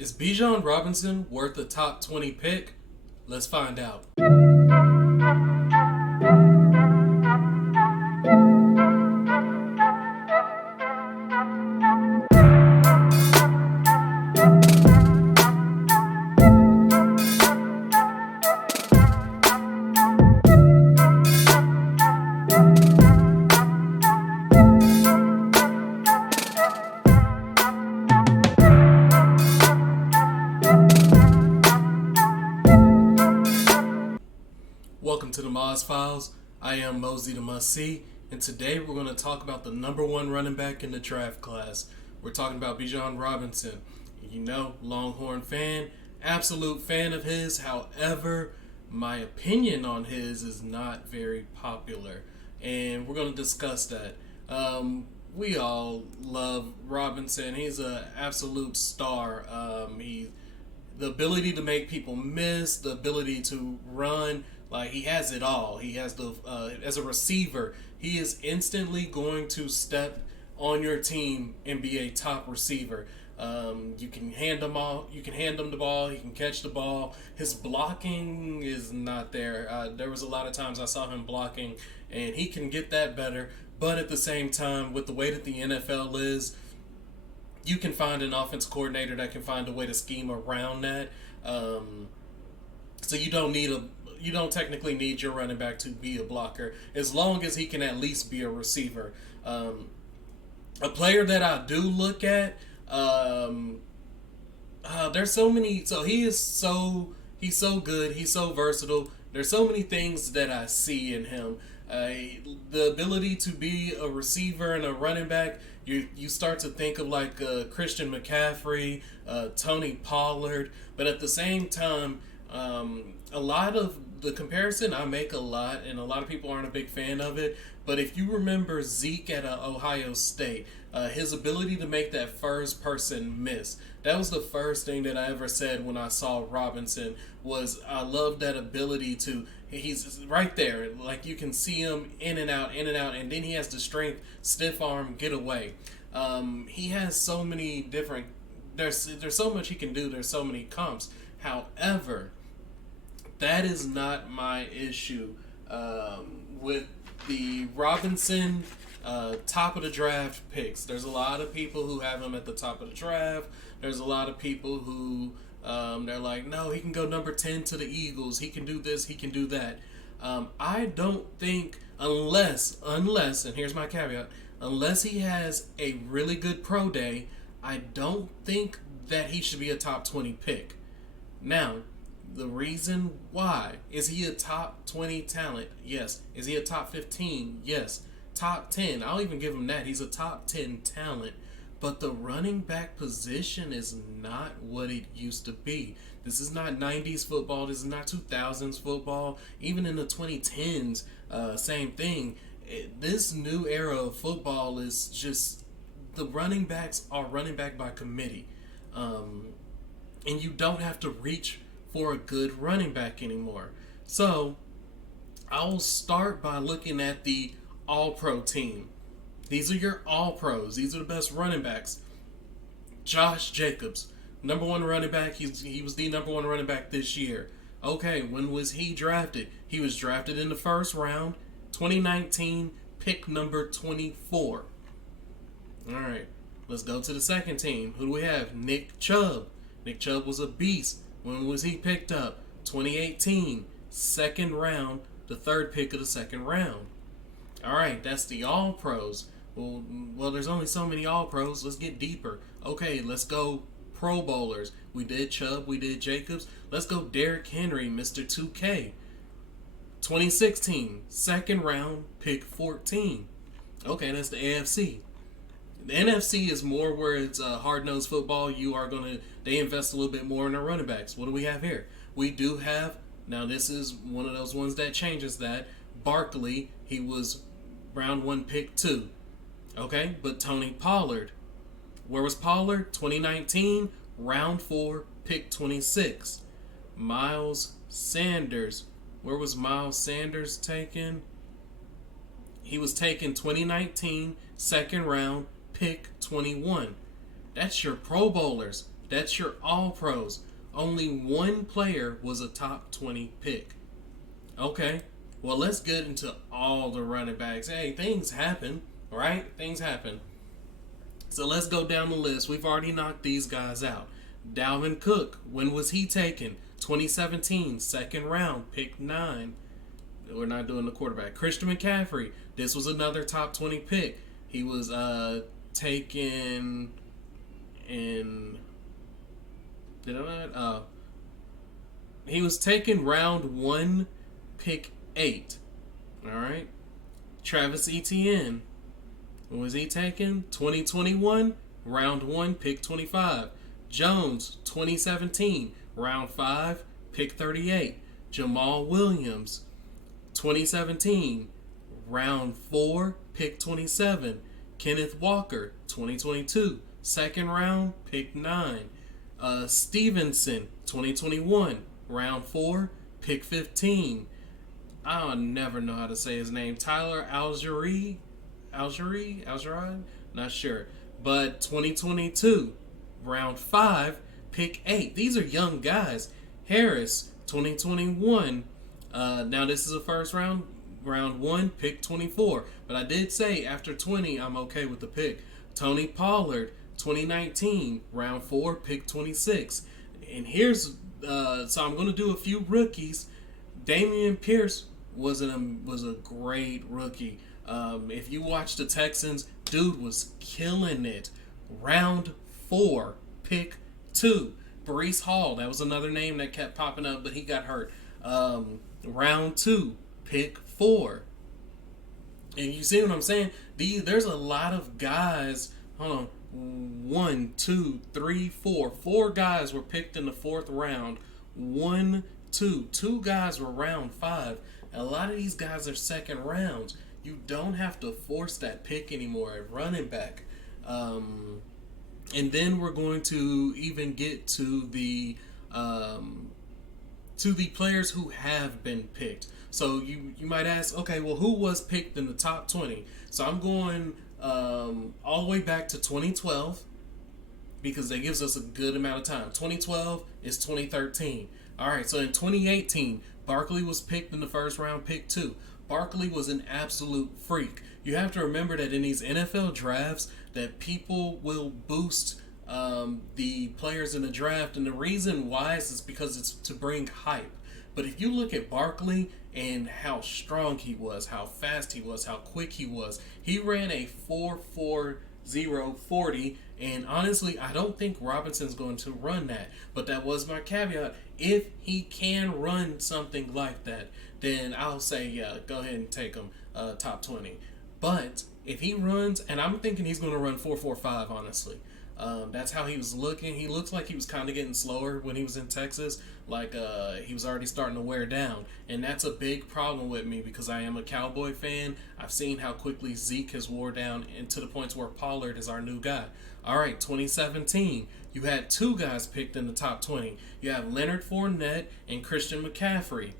Is Bijan Robinson worth a top 20 pick? Let's find out. Welcome to the Moz Files. I am Mosey the Must See, and today we're going to talk about the number one running back in the draft class. We're talking about Bijan Robinson. You know, Longhorn fan, absolute fan of his. However, my opinion on his is not very popular, and we're going to discuss that. We all love Robinson. He's an absolute star. The ability to make people miss, the ability to run. Like, he has it all. He has as a receiver, he is instantly going to step on your team and be a top receiver. You can hand him the ball. He can catch the ball. His blocking is not there. There was a lot of times I saw him blocking, and he can get that better. But at the same time, with the way that the NFL is, you can find an offense coordinator that can find a way to scheme around that. So you don't technically need your running back to be a blocker, as long as he can at least be a receiver. A player that I do look at, there's so many. So he's so good. He's so versatile. There's so many things that I see in him. The ability to be a receiver and a running back. You start to think of like Christian McCaffrey, Tony Pollard, but at the same time, a lot of the comparison I make a lot, and a lot of people aren't a big fan of it, but if you remember Zeke at Ohio State, his ability to make that first person miss, that was the first thing that I ever said when I saw Robinson, was I love that ability to, he's right there, like you can see him in and out, and then he has the strength, stiff arm, get away. He has so many different, there's so much he can do, there's so many comps. However, that is not my issue with the Robinson top of the draft picks. There's a lot of people who have him at the top of the draft. There's a lot of people who they're like, no, he can go number 10 to the Eagles. He can do this, he can do that. I don't think, unless, and here's my caveat, unless he has a really good pro day, I don't think that he should be a top 20 pick. Now, the reason why, is he a top 20 talent? Yes. Is he a top 15? Yes. Top 10, I'll even give him that. He's a top 10 talent. But the running back position is not what it used to be. This is not 90s football. This is not 2000s football. Even in the 2010s, same thing. This new era of football is just, the running backs are running back by committee. And you don't have to reach for a good running back anymore. So, I'll start by looking at the All-Pro team. These are your All-Pros. These are the best running backs. Josh Jacobs, number one running back. He was the number one running back this year. Okay, when was he drafted? He was drafted in the first round, 2019, pick number 24. Alright, let's go to the second team. Who do we have? Nick Chubb. Nick Chubb was a beast. When was he picked up? 2018, second round, the third pick of the second round. Alright, that's the All-Pros. Well, there's only so many All-Pros. Let's get deeper. Okay, let's go Pro Bowlers. We did Chubb, we did Jacobs. Let's go Derrick Henry, Mr. 2K. 2016, second round, pick 14. Okay, that's the AFC. The NFC is more where it's hard-nosed football. They invest a little bit more in their running backs. What do we have here? We do have, now this is one of those ones that changes that. Barkley, he was round 1, pick 2. Okay, but Tony Pollard. Where was Pollard? 2019, round 4, pick 26. Miles Sanders. Where was Miles Sanders taken? He was taken 2019, second round, pick 21. That's your Pro Bowlers. That's your all pros. Only one player was a top 20 pick. Okay, well, let's get into all the running backs. Hey, things happen, right? Things happen. So let's go down the list. We've already knocked these guys out. Dalvin Cook, when was he taken? 2017, second round, pick 9. We're not doing the quarterback. Christian McCaffrey, this was another top 20 pick. He was taken in. Did I not? He was taken round 1, pick 8. All right. Travis Etienne. When was he taken? 2021, round 1, pick 25. Jones, 2017, round 5, pick 38. Jamal Williams, 2017, round 4, pick 27. Kenneth Walker, 2022, second round, pick 9. Stevenson, 2021, round 4, pick 15. I'll never know how to say his name. Tyler Algieri, not sure. But 2022, round 5, pick 8. These are young guys. Harris, 2021. Now this is a first round, round 1, pick 24. But I did say after 20, I'm okay with the pick. Tony Pollard, 2019, round 4, pick 26. And here's, so I'm going to do a few rookies. Damian Pierce was a great rookie. If you watch the Texans, dude was killing it. Round 4, pick 2. Breece Hall, that was another name that kept popping up, but he got hurt. Round 2, pick 4. And you see what I'm saying? There's a lot of guys. Hold on. 1, 2, 3, 4. 4 guys were picked in the 4th round. 1, 2. 2 guys were round 5. A lot of these guys are second rounds. You don't have to force that pick anymore at running back. And then we're going to even get to the players who have been picked. So you might ask, okay, well, who was picked in the top 20? So I'm going all the way back to 2012 because that gives us a good amount of time. 2012 is 2013. All right, so in 2018, Barkley was picked in the first round, pick 2. Barkley was an absolute freak. You have to remember that in these NFL drafts that people will boost the players in the draft, and the reason why is because it's to bring hype. But if you look at Barkley and how strong he was, how fast he was, how quick he was, he ran a 4.40 40, and honestly, I don't think Robinson's going to run that. But that was my caveat. If he can run something like that, then I'll say, yeah, go ahead and take him top 20. But if he runs, and I'm thinking he's going to run 4.45, honestly. That's how he was looking. He looks like he was kind of getting slower when he was in Texas, like he was already starting to wear down. And that's a big problem with me because I am a Cowboy fan. I've seen how quickly Zeke has wore down, and to the points where Pollard is our new guy. All right, 2017, you had 2 guys picked in the top 20. You have Leonard Fournette and Christian McCaffrey.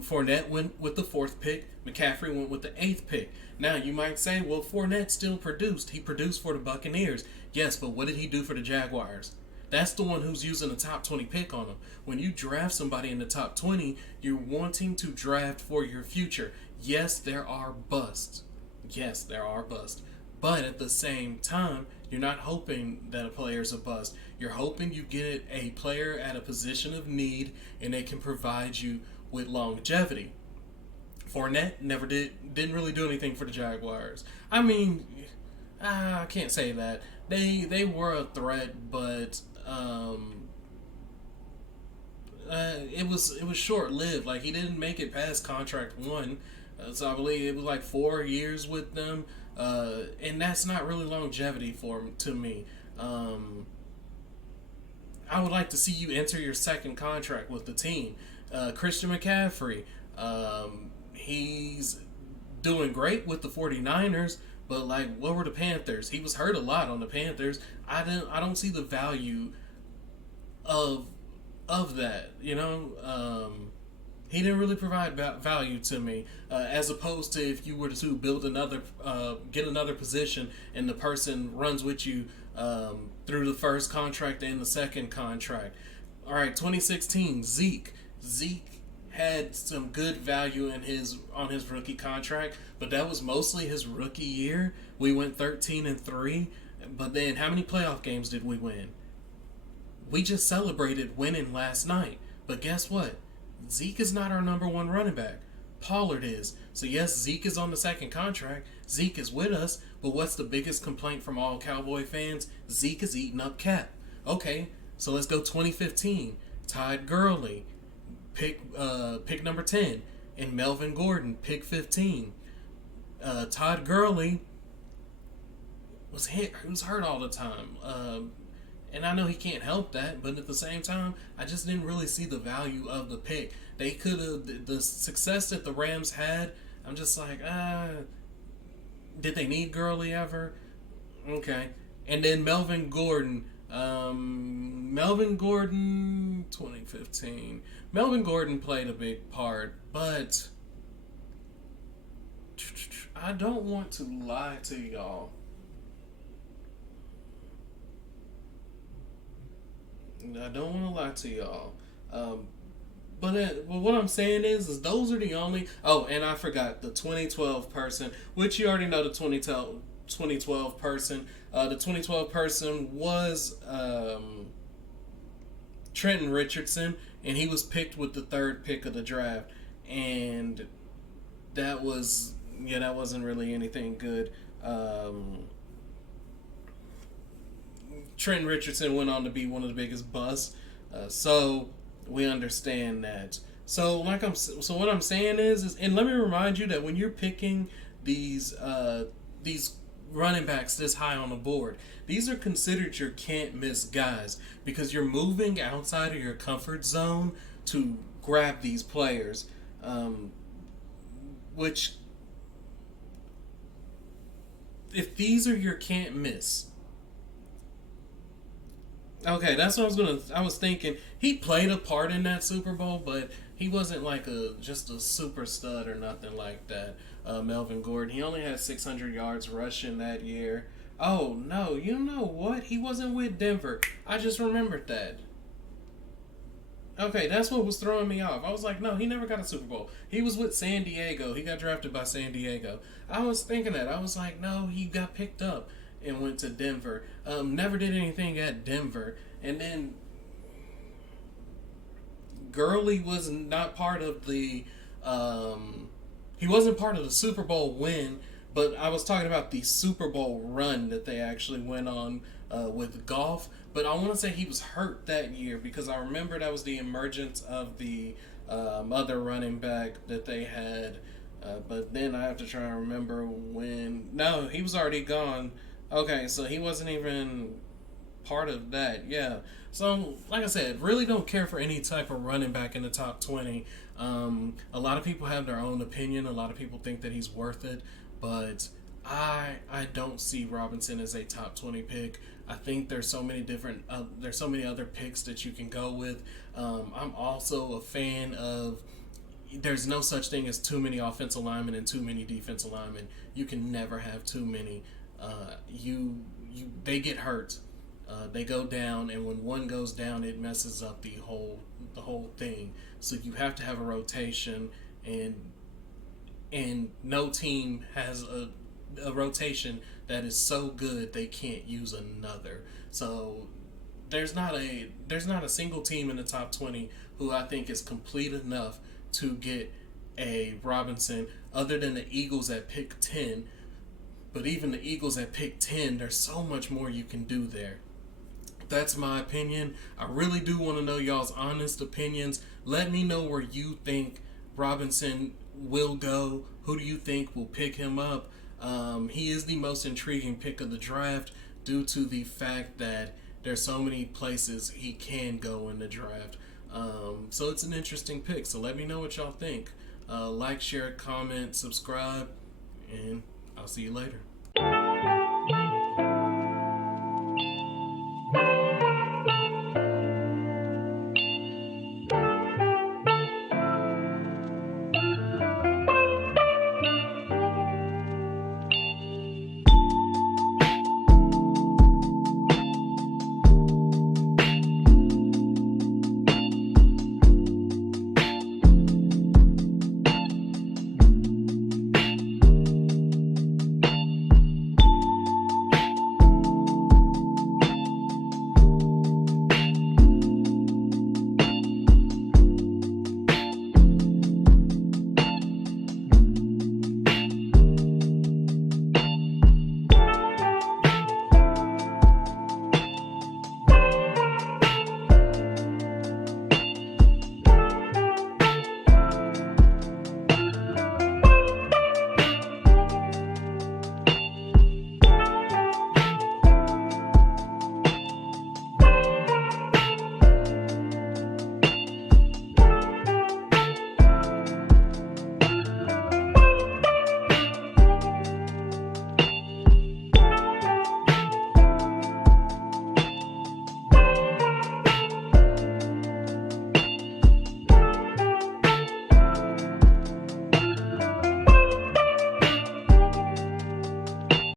Fournette went with the 4th pick. McCaffrey went with the 8th pick. Now, you might say, well, Fournette still produced. He produced for the Buccaneers. Yes, but what did he do for the Jaguars? That's the one who's using a top 20 pick on him. When you draft somebody in the top 20, you're wanting to draft for your future. Yes, there are busts. Yes, there are busts. But at the same time, you're not hoping that a player's a bust. You're hoping you get a player at a position of need and they can provide you with longevity. Fournette didn't really do anything for the Jaguars. I mean, I can't say that. They were a threat, but it was short lived. Like, he didn't make it past contract 1, so I believe it was like 4 years with them, and that's not really longevity to me. I would like to see you enter your second contract with the team. Christian McCaffrey, he's doing great with the 49ers, but like, what were the Panthers? He was hurt a lot on the Panthers. I don't see the value of that, you know. He didn't really provide value to me, as opposed to if you were to build get another position and the person runs with you through the first contract and the second contract. All right, 2016 Zeke. Zeke had some good value in his on his rookie contract, but that was mostly his rookie year. We went 13-3, but then how many playoff games did we win? We just celebrated winning last night. But guess what? Zeke is not our number one running back. Pollard is. So yes, Zeke is on the second contract. Zeke is with us. But what's the biggest complaint from all Cowboy fans? Zeke is eating up cap. Okay, so let's go 2015. Todd Gurley, pick number 10. And Melvin Gordon, pick 15. Todd Gurley was hurt all the time. And I know he can't help that, but at the same time, I just didn't really see the value of the pick. They could have, the success that the Rams had, I'm just like, did they need Gurley ever? Okay. And then Melvin Gordon, 2015. Melvin Gordon played a big part, but I don't want to lie to y'all. I don't want to lie to y'all. But what I'm saying is those are the only... Oh, and I forgot the 2012 person, which you already know the 2012 person. The 2012 person was Trenton Richardson, and he was picked with the third pick of the draft. And that wasn't really anything good. Trenton Richardson went on to be one of the biggest busts, so we understand that. So what I'm saying is, and let me remind you that when you're picking these running backs this high on the board, these are considered your can't miss guys because you're moving outside of your comfort zone to grab these players, which if these are your can't miss. Okay, that's what I was thinking. He played a part in that Super Bowl, but he wasn't like just a super stud or nothing like that. Melvin Gordon, he only had 600 yards rushing that year. Oh no, you know what? He wasn't with Denver. I just remembered that. Okay, that's what was throwing me off. I was like, no, he never got a Super Bowl. He was with San Diego. He got drafted by San Diego. I was thinking that. I was like, no, he got picked up and went to Denver. Never did anything at Denver. And then Gurley was not part of the he wasn't part of the Super Bowl win, but I was talking about the Super Bowl run that they actually went on with Goff. But I want to say he was hurt that year because I remember that was the emergence of the other running back that they had. But then I have to try and remember when. No, he was already gone. Okay, so he wasn't even part of that. Yeah. So, like I said, really don't care for any type of running back in the top 20. A lot of people have their own opinion. A lot of people think that he's worth it. But I don't see Robinson as a top 20 pick. I think there's so many other picks that you can go with. I'm also a fan of... There's no such thing as too many offensive linemen and too many defensive linemen. You can never have too many. They get hurt, they go down, and when one goes down, it messes up the whole thing. So you have to have a rotation, and no team has a rotation that is so good they can't use another. So there's not a single team in the top 20 who I think is complete enough to get a Robinson, other than the Eagles at pick 10. But even the Eagles at pick 10, there's so much more you can do there. That's my opinion. I really do want to know y'all's honest opinions. Let me know where you think Robinson will go. Who do you think will pick him up? He is the most intriguing pick of the draft due to the fact that there's so many places he can go in the draft. So it's an interesting pick. So let me know what y'all think. Like, share, comment, subscribe, and I'll see you later.